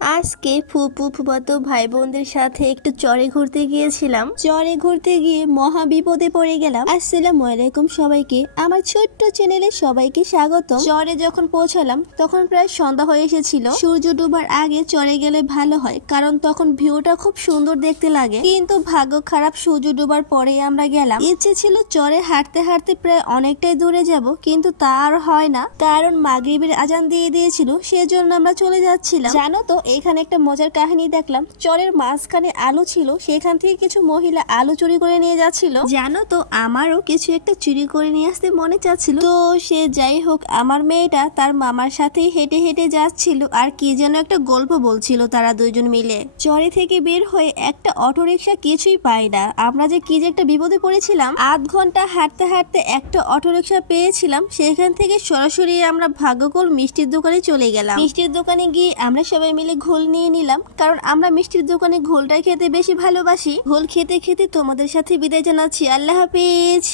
আজকে ফুপু ফুফাতো ভাই বোনদের সাথে একটু চরে ঘুরতে গিয়েছিলাম। চরে ঘুরতে গিয়ে মহা বিপদে পড়ে গেলাম। আসসালামু আলাইকুম সবাইকে, আমার ছোট্ট চ্যানেলে সবাইকে স্বাগত। চরে যখন পৌঁছালাম তখন প্রায় সন্ধ্যা হয়ে এসেছিল। সূর্য ডুবার আগে চরে গেলে ভালো হয়, কারণ তখন ভিউটা খুব সুন্দর দেখতে লাগে। কিন্তু ভাগ্য খারাপ, সূর্য ডুবার পরে আমরা গেলাম। ইচ্ছে ছিল চরে হাঁটতে হাঁটতে প্রায় অনেকটাই দূরে যাব, কিন্তু তা আর হয় না, কারণ মাগরিবের আজান দিয়ে দিয়েছিল। সেজন্য আমরা চলে যাচ্ছিলাম। জানো তো, এখানে একটা মজার কাহিনী দেখলাম। চরের মাঝখানে আলু ছিল, সেখান থেকে কিছু মহিলা আলু চুরি করে নিয়ে যাচ্ছিল। জানো তো, আমারও কিছু একটা চুরি করে নিয়ে আসতে মনে চাচ্ছিল। তো সে যাই হোক, আমার মেয়েটা তার মামার সাথেই হেঁটে হেঁটে যাচ্ছিল, আর কি যেন একটা গল্প বলছিল তারা দুইজন মিলে। চরে থেকে বের হয়ে একটা অটোরিকশা কিছুই পাই না। আমরা যে কি যে একটা বিপদে পড়েছিলাম। আধ ঘন্টা হাঁটতে হাঁটতে একটা অটোরিকশা পেয়েছিলাম। সেখান থেকে সরাসরি আমরা ভাগ্যকুল মিষ্টির দোকানে চলে গেলাম। মিষ্টির দোকানে গিয়ে আমরা সবাই মিলে ঘোল নিয়ে নিলাম, কারণ আমরা মিষ্টির দোকানে ঘোলটাই খেতে বেশি ভালোবাসি। ঘোল খেতে খেতে তোমাদের সাথে বিদায় জানাচ্ছি। আল্লাহ হাফিজ।